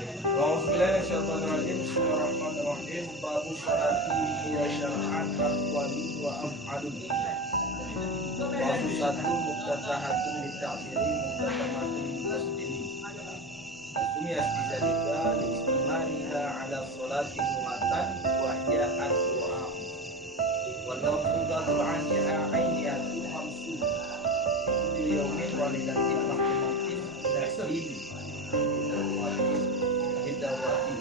Bismillahirrahmanirrahim. Babu salati wa syar'an aqwali wa af'alun. Babu satu muftatahatun litta'biri muftatamatun tasdili. Asmiyas bizalika liistimaliha ala salati mu'atan wa hiya ad-du'a. Wal mafrudatu 'anha 'ainiyatu khamsu. Kulli yawmin wa lailatin mahkumatin tasdili. Bidawati.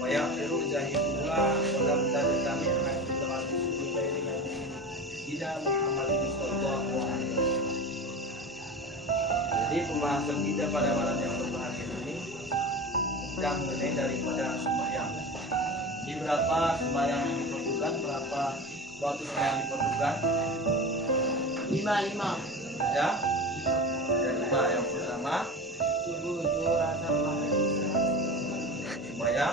Wa yaqiru zahidullah wa lam tadami hadu salatu subuhaini ila Muhammadin sallallahu alaihi wasallam. Jadi pembahasan kita pada malam yang berbahagia ini tentang mengenai daripada sembahyang. Di berapa sembahyang yang diperlukan, berapa waktu sembahyang diperlukan? 5. Ya. Ada 5. Yang pertama Subuh, zuhur, asar, maghrib, sembahyang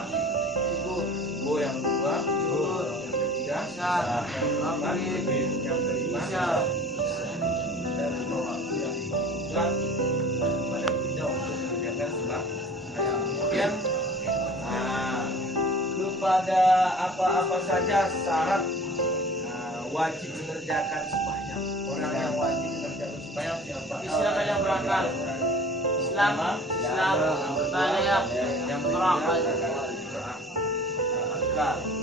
subuh, yang kedua zuhur, yang ketiga asar, maghrib, yang kelima isya. dan 5 waktu yang diperlukan pada kita untuk mengerjakan sembahyang. Kemudian kepada apa-apa saja syarat wajib mengerjakan sembahyang. Orang yang wajib mengerjakan sembahyang siapa? Siapa yang berangkat? Islam, bertanya, yang berangkat.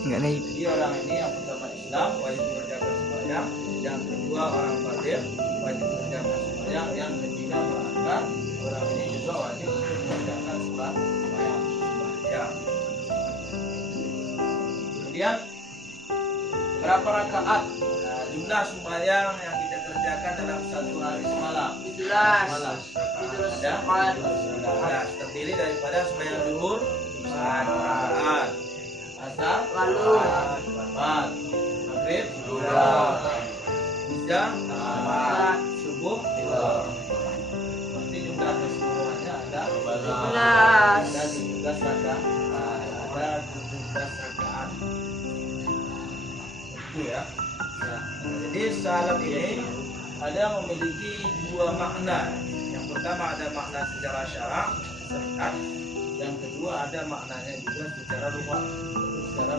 Enggak naik. Jadi orang ini yang pertama Islam wajib mengerjakan sembahyang, yang kedua orang baligh wajib mengerjakan sembahyang, yang ketiga berangkat. Orang ini juga wajib untuk mengerjakan sembahyang. Kemudian berapa rakaat? Jumlah sembahyang yang kita kerjakan dalam satu hari semalam. 17. Ada terdiri daripada sembahyang zuhur 4 rakaat, asar Lalu 4, maghrib 2, isya 4, subuh 2. Berarti jumlah keseluruhannya ada 17 rakaat. Ada 17 rakaat. Itu ya. Jadi salat ini ada memiliki dua makna. Yang pertama ada makna secara syara, syariat. Yang kedua ada maknanya juga secara lughah, secara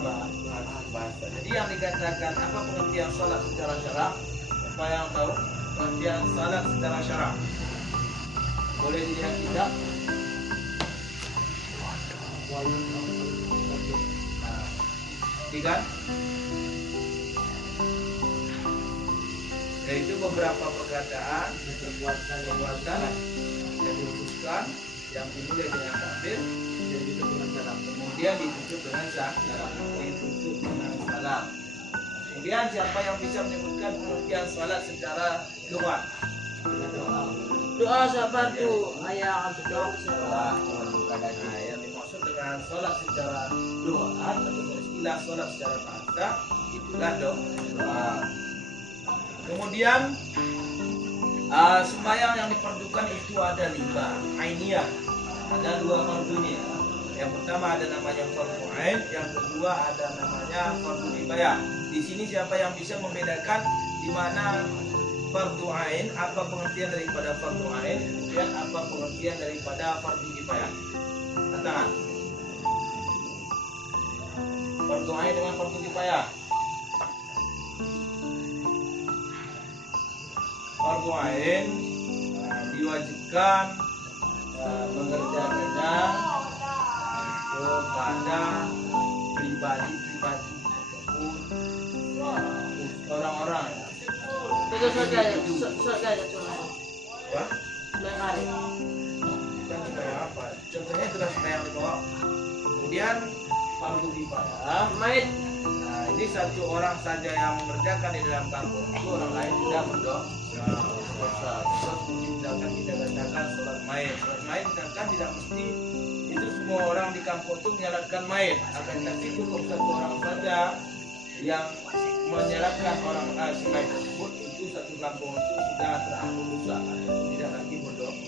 bahasa. Jadi yang dikatakan apa pengertian salat secara syara? Siapa yang tahu pengertian salat secara syara? Boleh dilihat tidak? Tiga. Yaitu beberapa perkataan perbuatan yang dikhususkan, yang dimulai dengan takbir dan ditutup dengan salam, kemudian ditutup dengan salam. Kemudian siapa yang bisa menyebutkan pengertian salat secara lughah? doa sabatu ayat doa Yang dimaksud dengan salat secara lughah atau istilah salat secara bahasa itulah doa. Kemudian sembahyang yang diperlukan itu ada 5 ainiyah, ada 2 fardunya. Yang pertama ada namanya fardu ain, yang kedua ada namanya fardu kifayah. Di sini siapa yang bisa membedakan di mana fardu ain, apa pengertian daripada fardu ain dan apa pengertian daripada fardu kifayah? Katakan. Fardu ain dengan fardu kifayah. Fardu ain diwajibkan mengerjakannya kepada pribadi-pribadi ataupun orang-orang. itu surga cuma Apa? hari. Bukan sembahyang apa? Contohnya itulah sembahyang lima waktu. Kemudian fardu kifayah. Maid Nah, ini satu orang saja yang mengerjakan di dalam kampung itu, orang lain tidak berdosa. Terus misalkan kita katakan sholat maid. Sholat maid misalkan tidak mesti itu semua orang di kampung itu menyalatkan maid. Akan tapi cukup satu orang saja yang menyalatkan orang si maid tersebut, itu satu kampung itu sudah terampun dosa, tidak lagi berdosa.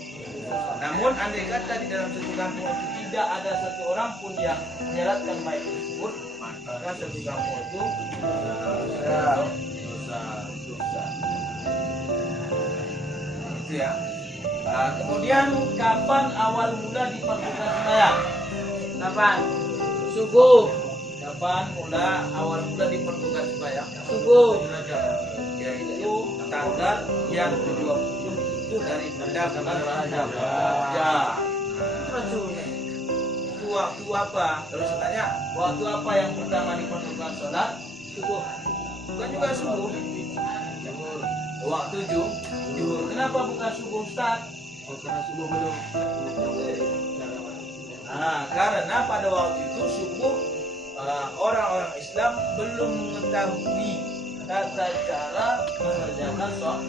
Namun andai kata di dalam satu kampung itu tidak ada satu orang pun yang menyalatkan maid tersebut, maka satu kampung itu dosa. Itu ya. Kemudian kapan awal mula diperlukan sembahyang? Kapan? Subuh. Kapan awal mula diperlukan sembahyang? Subuh. Yaitu tanggal yang ke-20 itu daripada bulan Rajab. Ya. Rasulnya. Itu waktu apa? Terus tanya, waktu apa yang pertama diperlukan sholat? Subuh. Bukan juga subuh. Waktu zuhur. Kenapa bukan subuh, Ustaz? Karena subuh belum. Karena pada waktu itu subuh orang-orang Islam belum mengetahui tata cara mengerjakan sholat,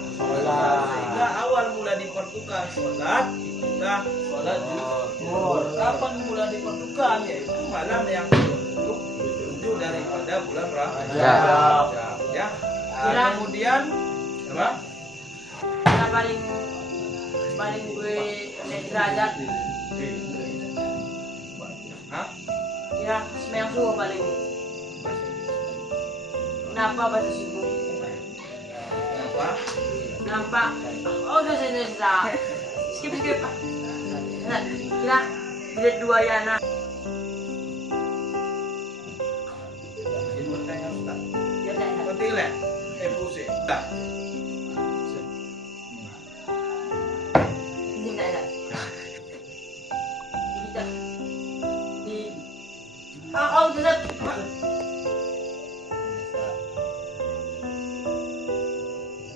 sehingga awal mula diperlukan sholat itulah sholat zuhur. Kapan mula diperlukan? Yaitu malam yang ke-7 daripada bulan Rajab. Ya. Kemudian apa? Kita paling gue derajat. Hah? Ya, sembilan subuh paling. Kenapa bahasa subuh? Kenapa? Nampak? Oh, udah selesai. Skip. Nah, kira bila dua ya nah. Ini bertanya Ustaz. Ya dah. Penting lah. Pusing. Dah. Ini dah. Kita di oh, udah.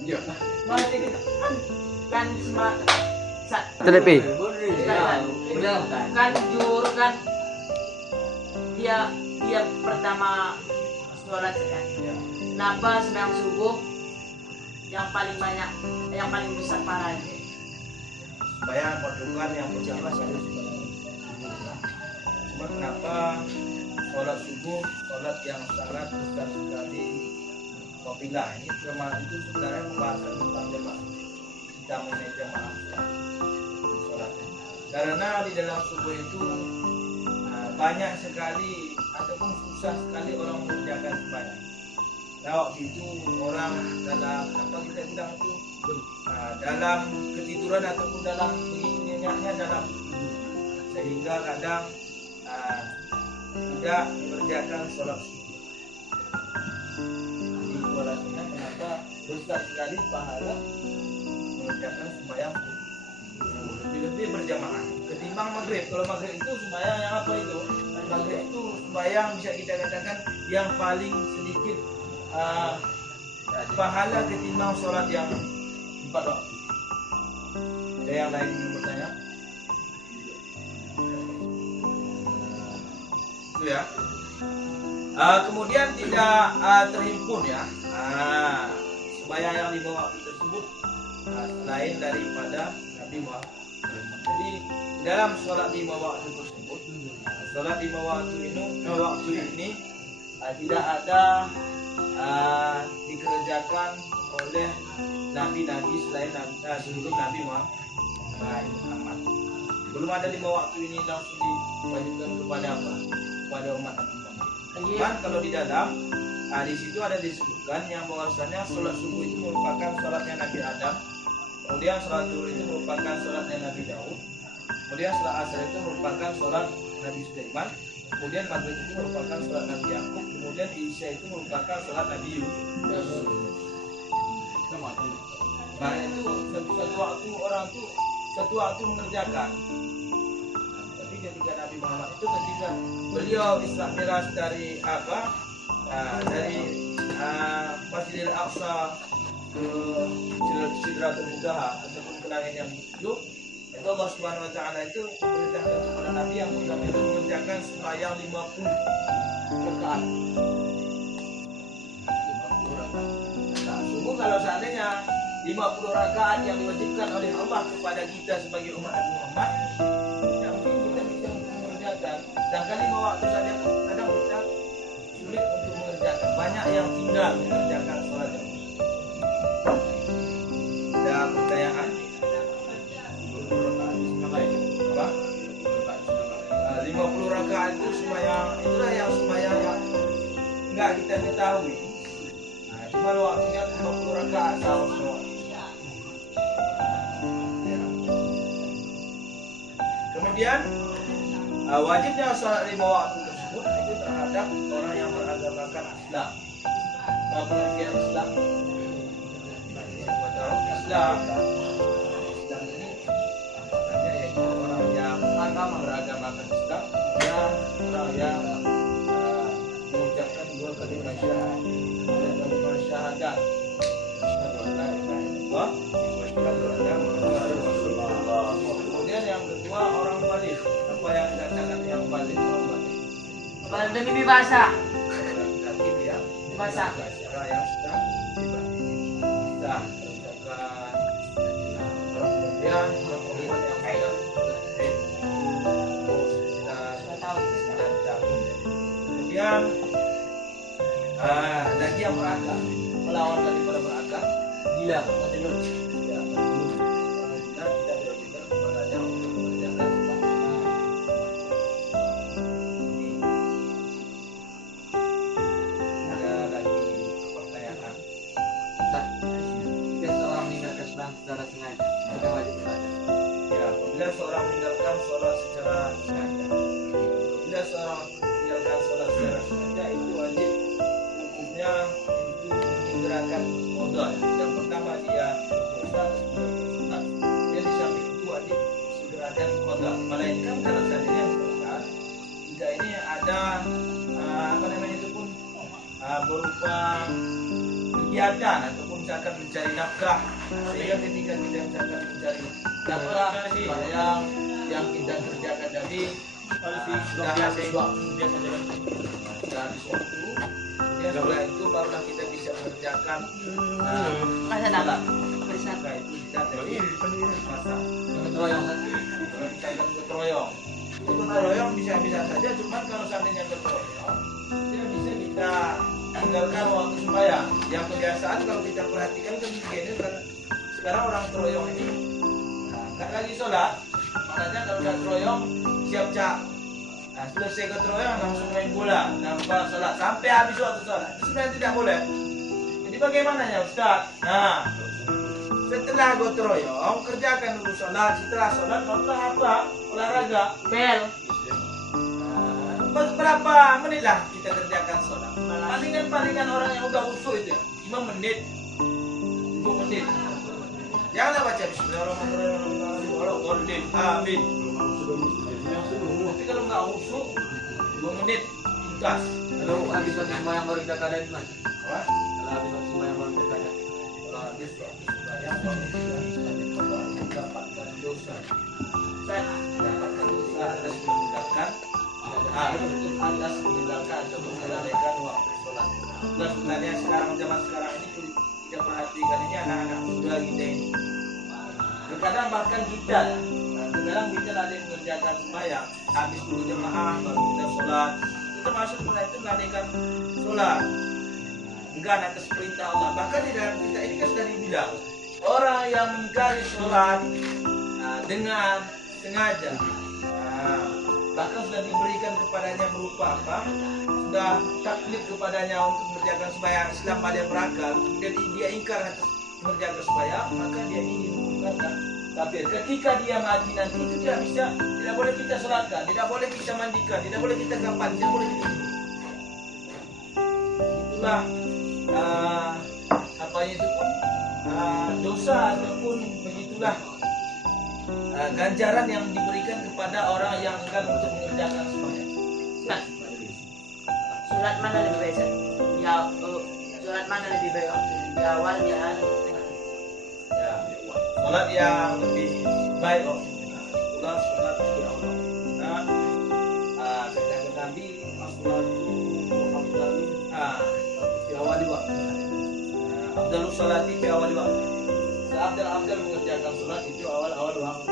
Ya. Masih kita kan semua Telepi. kan jujur kan dia pertama sholat kan. Kenapa sembahyang subuh yang paling banyak, yang paling besar pahalanya? Supaya perlukan yang pertama saya cuma kenapa sholat subuh sholat yang sangat besar sekali fadilah ini termasuk itu sebenarnya pembahasan tentang jemaah kita mengenai jemaah sholatnya, karena di dalam subuh itu banyak sekali ataupun susah sekali orang mengerjakan sembahyang. Nah, waktu itu orang dalam apa kita bilang itu dalam ketiduran ataupun dalam nyenyaknya dalam sehingga kadang tidak mengerjakan sholat subuh. Jadi itu alasannya kenapa besar sekali pahala mengerjakan sembahyang lebih berjamaah ketimbang maghrib. Kalau maghrib itu sembahyang yang apa itu? Maghrib itu sembahyang bisa kita katakan yang paling sedikit pahala ketimbang sholat yang 4 waktu. Ada yang lain yang bertanya? Itu ya. Kemudian tidak terhimpun ya sembahyang yang 5 waktu tersebut lain daripada Nabi Muhammad. Jadi dalam sholat 5 waktu tersebut, sholat 5 waktu ini tidak ada dikerjakan oleh nabi-nabi selain sebelum Nabi Muhammad. Belum ada 5 waktu ini langsung diwajibkan kepada apa? Kepada umat Nabi Muhammad. Kan kalau di dalam di situ ada disebutkan yang bahwasanya sholat subuh itu merupakan sholatnya Nabi Adam, kemudian sholat zuhur itu merupakan sholatnya Nabi Daud, kemudian sholat asar itu merupakan sholat Nabi Sulaiman, kemudian maghrib itu merupakan sholat Nabi Yakub, kemudian isya itu merupakan sholat Nabi Yusuf. Nah itu satu waktu orang tuh satu waktu mengerjakan. Tapi ketika Nabi Muhammad itu ketika beliau Isra Mi'raj dari apa? Dari Masjidil Aqsa ke Sidratul Muntaha ataupun ke langit yang tujuh, itu Allah Subhanahu Wa Taala itu memerintahkan kepada Nabi yang pertama itu mengerjakan sembahyang 50 rakaat. Nah, sungguh kalau seandainya 50 rakaat yang diwajibkan oleh Allah kepada kita sebagai umat Nabi Muhammad, yang mungkin kita bisa mengerjakan. Sedangkan 5 waktu saja kadang kita sulit untuk mengerjakan. Banyak yang tinggal mengerjakan sholat jamaah. Ada pertanyaan? Apa? 50 rakaat itu sembahyang, itulah yang sembahyang yang enggak kita ketahui. Nah, cuma waktunya 50 rakaat semua. Kemudian Wajibnya sholat 5 waktu tersebut itu terhadap orang yang beragamakan Islam. Apa pengertian Islam? Islam ini maknanya yaitu orang yang beragamakan Islam dan orang yang mengucapkan 2 kalimat syahadat. Kemudian yang kedua orang balik. Apa yang dikatakan yang balik? Orang balik. Demi bibasa. Berarti dia Bibasa. cara yang sudah kita kerjakan. Kemudian perempuan yang kemudian lagi yang berakal melawan daripada berakal gila majnun ya majnun dan tidak berakal kepadanya untuk mengerjakan ini ada lagi pertanyaan. Jika seorang meninggalkan sholat secara sengaja, maka wajib ibadah. Ya, apabila seorang meninggalkan sholat secara sengaja, apabila seorang meninggalkan sholat secara sengaja itu wajib hukumnya itu menyegerakan qada. Yang pertama dia berdosa dan bersunat. Dia di samping itu wajib segerakan qada. Melainkan kalau seandainya misalkan jika ini ada apa namanya itu pun berupa kegiatan ataupun misalkan mencari nafkah, sehingga ketika kita misalkan mencari nafkah yang kita kerjakan tadi sudah habis waktu, kemudian setelah itu barulah kita bisa mengerjakan Masa dapat. nafkah itu kita tadi masa Keroyong. keteroyong. Itu keteroyong bisa-bisa saja, cuman kalau seandainya keteroyong dia bisa kita tinggalkan waktu sembahyang. Yang kebiasaan kalau kita perhatikan kan begini kan sekarang orang keroyong ini nggak lagi sholat, makanya kalau udah keroyong siap cak. Nah, selesai keteroyong langsung main bola tanpa sholat sampai habis waktu sholat. Itu sebenarnya tidak boleh. Jadi bagaimana ya Ustaz? Nah, setelah keteroyong kerjakan dulu sholat. Setelah sholat barulah apa? Olahraga. Bel. Berapa menit lah kita kerjakan sholat? Palingan orang yang udah usul itu ya 5 menit 10 menit. Janganlah baca bismillahirrahmanirrahim amin. Tapi kalau nggak usul 2 menit tuntas. Kalau habis waktu sembahyang baru kita kada itu mas. Apa? Kalau habis waktu sembahyang baru kita kada. Kalau habis waktu sembahyang baru mendapatkan dosa. Mendapatkan dosa atas meninggalkan atas meninggalkan atau melalaikan waktu sholat. Dan sebenarnya zaman sekarang ini kita perhatikan ini anak-anak muda kita ini. Terkadang bahkan kita, terkadang kita ada yang mengerjakan sembahyang, habis dulu jemaah baru kita sholat. Itu termasuk mulai itu melalaikan sholat. Enggan atas perintah Allah. Bahkan di dalam kita ini kan sudah dibilang orang yang mengingkari sholat dengan sengaja. Bahkan sudah diberikan kepadanya berupa apa? Sudah taklid kepadanya untuk mengerjakan sembahyang Islam pada berakal. Kemudian dia ingkar atas mengerjakan sembahyang, maka dia ini dihukumkan kafir. Ketika dia mati nanti itu tidak boleh kita sholatkan, tidak boleh kita mandikan, tidak boleh kita kapan, tidak boleh kita. Itulah apa itu pun dosa ataupun begitulah ganjaran yang diberikan kepada orang yang enggan untuk mengerjakan sembahyang. Nah, surat mana lebih baik? Ya, surat mana lebih baik? Di awal, di akhir. Ya, sholat yang lebih baik sholat di awal. Nah, kata Nabi, di awal juga. Abdul sholati di awal juga. Abdul mengerjakan sholat itu awal waktu.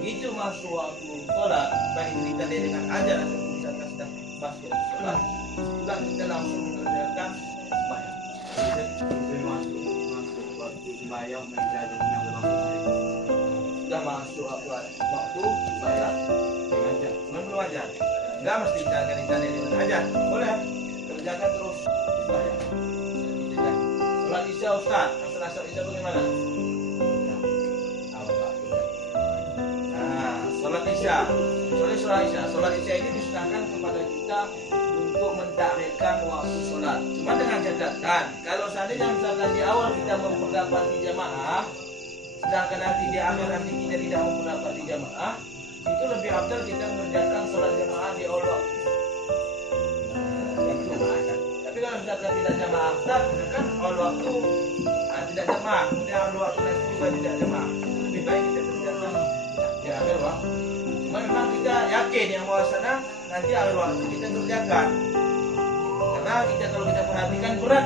Begitu masuk waktu sholat, baik ditandai dengan ajar atau misalkan sedang masuk sholat, juga kita langsung mengerjakan sembahyang. Masuk waktu sembahyang menjadi yang berlangsung. Sudah masuk waktu sholat dengan ajar. Belum ajar. Enggak mesti ditandai dengan ajar. Boleh kerjakan terus sembahyang. Sholat isya Ustaz, sholat isya bagaimana? Sholat isya Isya. Sholat Isya ini disunahkan kepada kita untuk mentakhirkan waktu sholat. Cuma dengan catatan, kalau seandainya misalkan di awal kita memperdapati jamaah, sedangkan nanti di akhir nanti kita tidak memperdapati jamaah, itu lebih afdal kita mengerjakan sholat jamaah di awal waktu. Tapi kalau misalkan tidak jamaah afdal, kan awal waktu tidak jamaah, kemudian awal waktu nanti juga tidak jamaah, itu lebih baik kita kerjakan di akhir waktu. Cuma memang kita yakin yang bahwasanya nanti akhir waktu kita kerjakan, karena kita kalau kita perhatikan berat